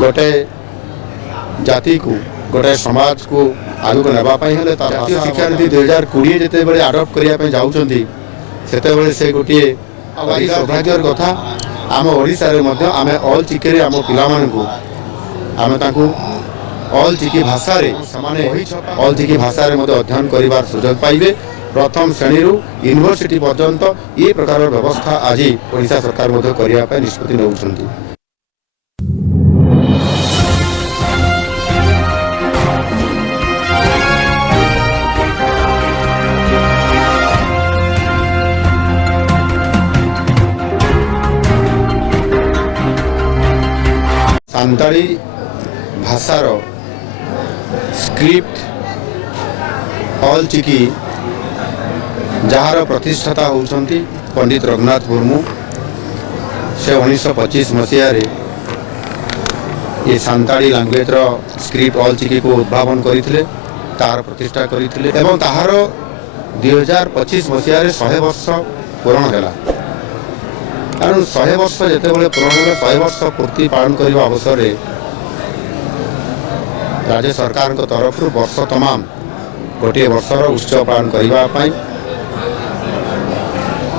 गोटे जाति को गोटे समाज को आगु को नापाई हेले जातीय शिक्षा नीति 2020 जिते बड़े आडप्ट करने जाऊँगी से गोटे सौभाग्यर कथा आम ओडिशा आम ऑल चिके आम पिलामानकु आम ताकू ऑल चिकी भाषा ऑल चिकी भाषा अध्ययन करिवार सुजोग पाइबे। प्रथम श्रेणी यूनिवर्सिटी पर्यंत ये प्रकार व्यवस्था आज ओडिशा सरकार करने निष्पत्ति नौछंती। सांताली भाषार स्क्रिप्ट ऑल चिकी जार प्रतिष्ठाता होती पंडित रघुनाथ मुर्मू से 1925 मसीह ये सांताली लैंग्वेज स्क्रिप्ट ऑल चिकी को उद्भावन करते तार प्रतिष्ठा करते एवं ताहार 2025 मसीह 100 वर्ष पूर्ण है। कारण 100 वर्ष जिते बड़े पूर्ण 100 वर्ष पूर्ति पालन करने अवसर राज्य सरकार तरफ वर्ष तमाम गोटे वर्षर उत्सव पालन करने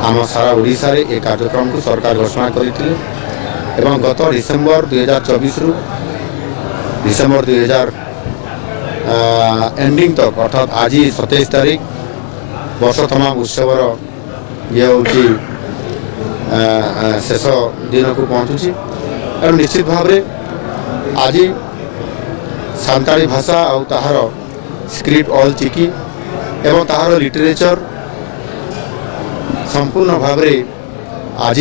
आम सारा ओडिशा रे एक कार्यक्रम को सरकार घोषणा करते गत डिसेम्बर 2024 रु डिसेम्बर 2000 एंडिंग तक अर्थात आज 27 तारीख वर्ष तमाम उत्सवर ये हूँ शेष दिन को पहुँचुची और निश्चित भाव आज सांताली भाषा और ताहार स्क्रिप्ट ऑल चिकी एवं ताहार लिटरेचर संपूर्ण भाव आज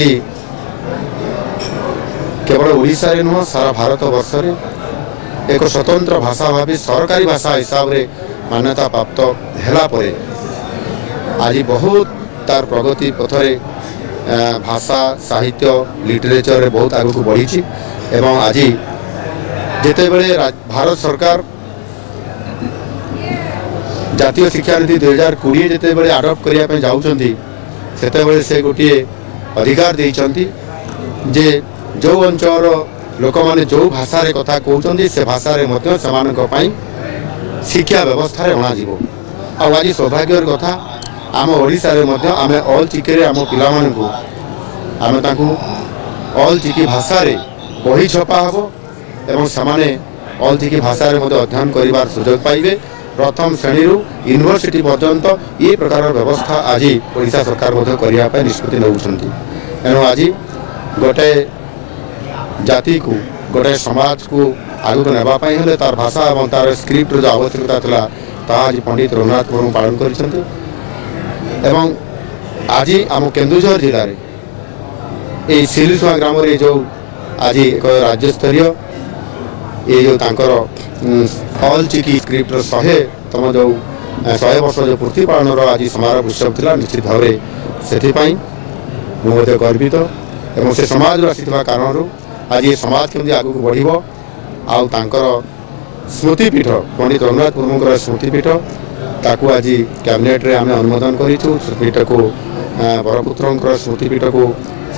केवल ओडिशा रे नुह सारा भारत वर्ष रे एक स्वतंत्र भाषा भाव सरकारी भाषा हिसाब से मान्यता प्राप्त हैला परे आज बहुत तार प्रगति पथरे भाषा साहित्य लिटरेचर बहुत आगे को बढ़ी एवं आज जिते बड़े भारत सरकार जातीय शिक्षा नीति 2020 जिते बड़े आडप्ट करने जाऊँगी से गोटे अधिकार देइचंती जे जो अंचल लोक मैंने जो भाषा रे कथा कहते से भाषा रे मध्य समानक पई शिक्षा व्यवस्था रे अणाजिवो। आज सौभाग्यर कथा आम ओडिशा रे मध्य आम ऑल चिके आम पिलामानकु आम ताकू ऑल चिकी भाषा रे बही छपा हबो एवं समाने ऑल चिकी भाषा रे मध्य अध्ययन करिवार सुजोग पाइबे। प्रथम श्रेणी यूनिवर्सिटी पर्यंत ये प्रकार व्यवस्था आज ओडिशा सरकार करने निष्पत्ति नौछंती। एणु आज गोटे जाति को गोटे समाज को आगु को नापाई हेले तार भाषा और तार स्क्रिप्ट जो आवश्यकता था ता आज पंडित रघुनाथ मुर्मू पालन कर आज आम केन्दुझर जिले में सिलिसुआ ग्राम रे जो आज एक राज्य स्तरीय ये जो तांकर ऑल चिकी स्क्रिप्ट 100तम जो 100 वर्ष जो पूर्ति पालन आज समारोह उत्सव था निश्चित भाव से मुझे गर्वित एवं से समाज आसी कारण आज ये समाज केमती आगू को बढ़ आउर स्मृतिपीठ पंडित रघुनाथ मुर्मू स्मृतिपीठ ताकू आज कैबिनेट रे आम अनुमोदन करूँ। पीठ को बरपुत्र स्मृतिपीठ को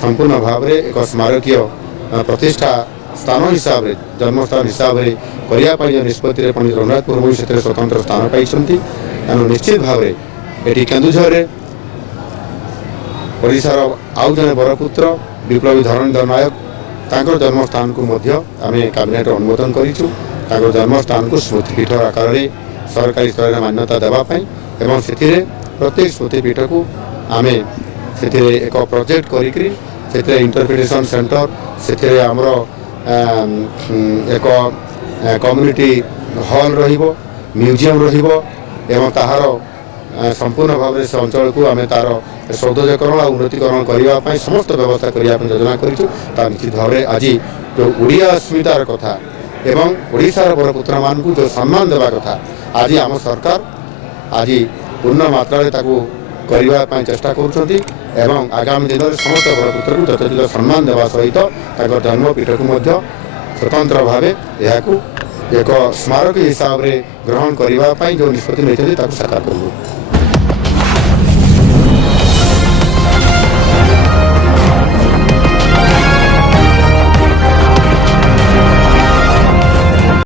संपूर्ण भाव में एक स्मारकीय प्रतिष्ठा स्थान हिसाब से जन्मस्थान हिसाब से करने निष्पत्ति पंडित रघुनाथ मुर्मू से स्वतंत्र स्थान पाई निश्चित भाव में ये केन्दुझर ओडिशार आउ जने बरपुत्र विप्लवी धरणीधर नायक तांकर जन्मस्थान को आम कैबिनेट अनुमोदन करूँ। जन्मस्थान को स्मृतिपीठ आकार में सरकारी स्तर में मान्यता देवाई एवं से प्रत्येक स्मृतिपीठ को आम से एक प्रोजेक्ट कर इंटरप्रिटेशन सेंटर से आमर एक कम्युनिटी हॉल रहिबो म्यूजियम रहिबो एवं ताहार संपूर्ण भाव से अंचल को आम तार सौंदर्यकरण और उन्नतीकरण करने समस्त व्यवस्था करने योजना कर निश्चित भाव में आज जो ओडिया अस्मितार कथा एवं ओडिशार बरपुत्र मान को जो सम्मान देवा कथा आज आम सरकार आज पूर्ण मात्रा करने चेष्टा कर आगामी दिन में समस्त बरपुत्र को यथोचित सम्मान देवा सहित जन्मपीठ को स्वतंत्र भाव एक स्मारक हिसाब से ग्रहण करने जो निष्पत्ति नहीं साकार करूँ।